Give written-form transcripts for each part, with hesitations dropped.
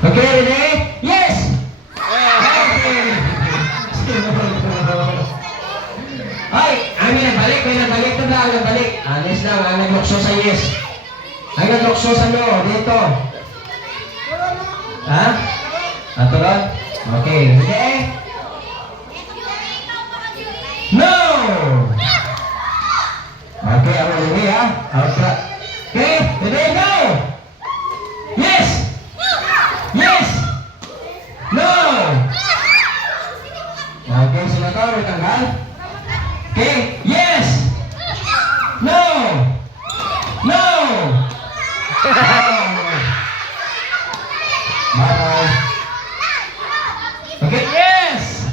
Okay, ready? Yes! Okay. Ay, ang nagbalik, may nagbalik ito lang, nagbalik. Alis lang, ang naglukso sa yes. Ang naglukso sa no, dito. Ha? Atulad? Okay, ready? No! Okay, ako ready ha? Okay, ready, go! Yes! Yes! No! Okay, sila to, may tanggal. Okay, yes! No! No! Bye-bye. Okay, yes!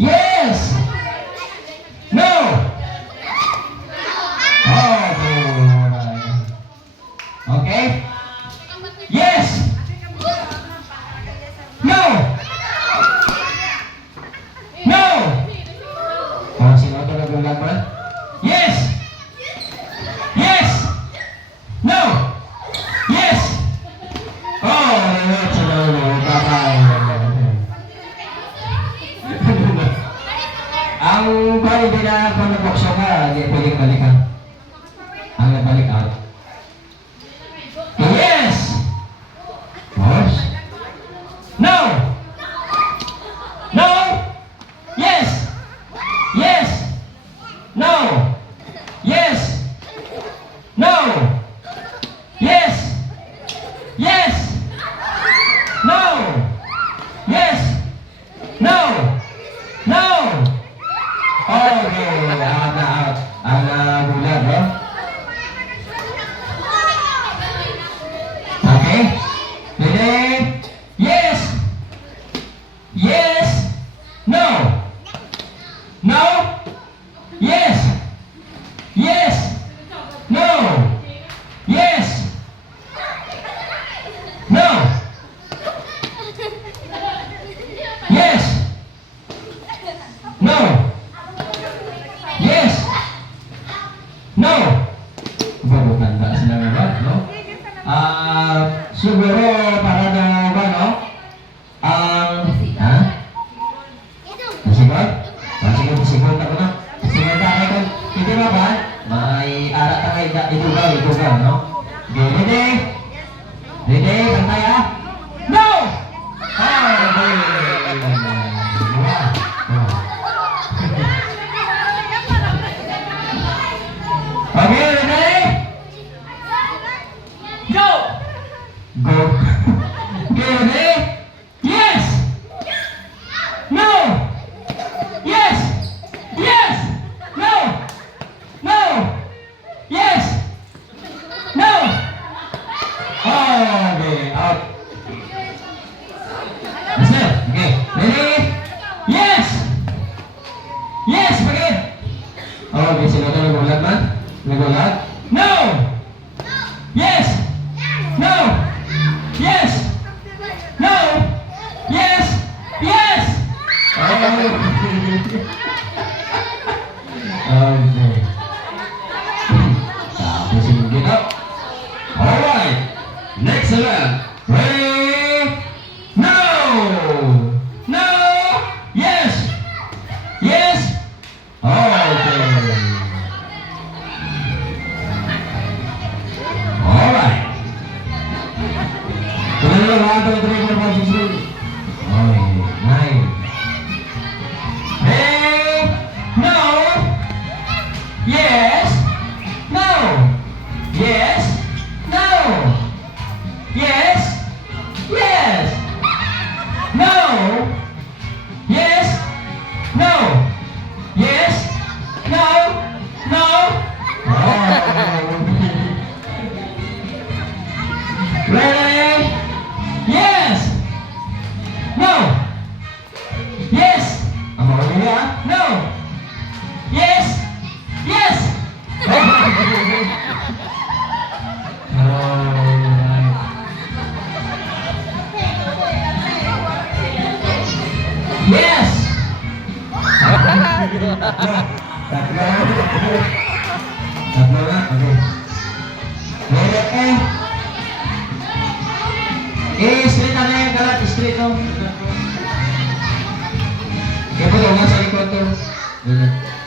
Yes! No! Okay? Yes! No! No! Oh, sino ito nagulat ba? Yes! Yes! No! Yes! Oh, let's go. Bye-bye. Ang bali din na kung nabukso ka, hindi pwedeng balikan. Ang nabalik out. Yes! Yes! No! No! Yes! Yes! No! Yes! No! Yes! Yes! No! Yes! No! No! Okay, out. Ang bulag, no? Okay? Ready? Yes! Yes! No! No! Yes! Yes! No! Yes! No! Yes! No! Yes! No! Baru tanda sila nga, no? Siguro para na ba, no? Ha? Nasigot? Sige, ako na. Sige, tayo ko. Hindi ba ba? May arat na kayo, itugaw, no? Okay, ready? Ready? Kantay, ha? No! Okay, ready? Go! Go. Okay, ready? Yes! No! Yes! Yes! No! No! Yes! No! Okay, out. That's it. Okay, ready? Yes! Yes, again. Okay, sino ito nagulat man? Nagulat? No! Yes! No! Yes! No! Yes! Yes! Okay. Okay. Tapos yung dito. Alright. Next event. Ready? No! No! Yes! Yes! Okay. Alright. Tuloy na lahat ng 3, 4, 5, 6, 7. Okay. 9. Hey! No! Yes! No! Yes! No! Yes! Yes! No! Yes! No! Yes! No! No! Oh. Ready? Yes! No! Yes! Ang mga nila, no! Yes! Yes! Yes! Tatlo na? Okay. Ready? Straight na yung kalat, straight to. Kaya po, sa likod to.